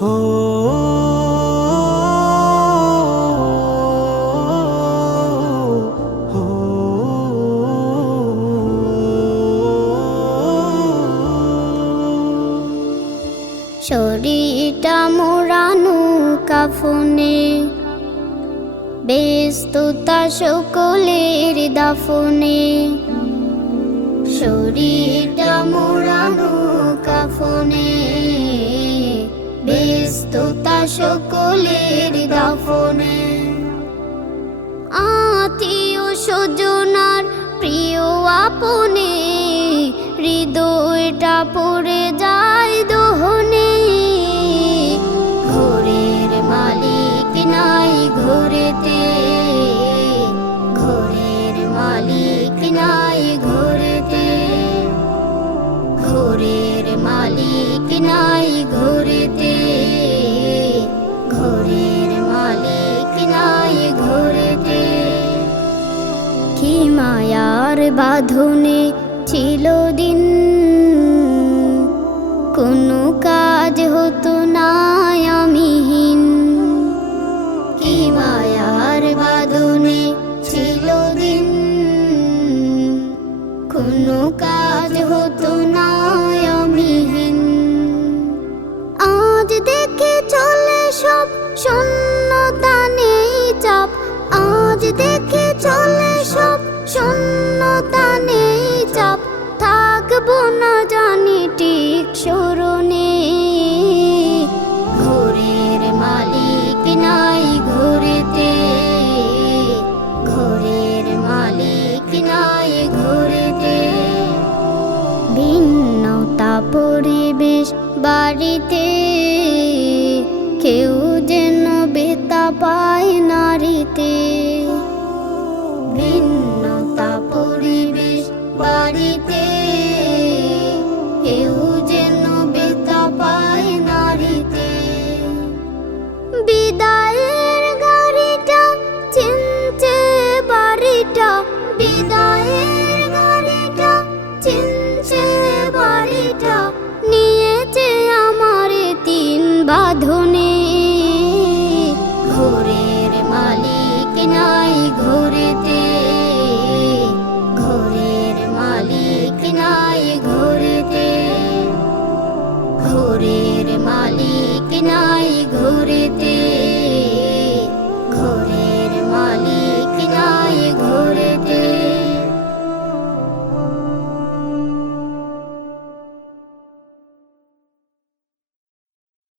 হো হো শরীরটা মোড়ানো কাফনে, ব্যস্ততা সকলের দাফনে। শরীরটা মোড়ানো কাফনে, ব্যস্ততা সকলের দাফনে। আত্মীয় স্বজনার প্রিয় আপনে, হৃদয়টা পড়ে যায় দোহনে। ঘরের মালিক নাই ঘরেতে, ঘরের মালিক নাই ঘরেতে, ঘরের মালিক নাই ঘরেতে, ঘরের মালিক নাই ঘরেতে। কি মায়ার বাঁধনে ছিল দিন, কোনো কাজ হতো না আমিহীন। কি মায়ার বাঁধনে ছিল দিন, কোনো কাজ হতো না আমিহীন। আজ দেখে চলে সব শূন্যতা নেই চাপ, আজ দেখে চলে সব শূন্যতা নেই চাপ। থাকবো না জানি ঠিক স্মরণে, ঘরের মালিক নাই ঘরেতে, ঘরের মালিক নাই ঘরেতে। ভিন্নতা পরিবেশ বাড়িতে, কেউ যেন বেতা পায় নারীতে। ভিন্নতা পরিবেশ বাড়িতে, কেউ যেন বেতা পায় নারীতে। বিদায়ের গাড়িটা চিনছে বাড়িটা, বিদায়ের গাড়িটা চিনছে বাড়িটা। নিয়েছে আমার তিন বাঁধনে, ঘরের মালিক নাই ঘরেতে, ঘরের মালিক নাই ঘরেতে, ঘরের মালিক নাই ঘরেতে।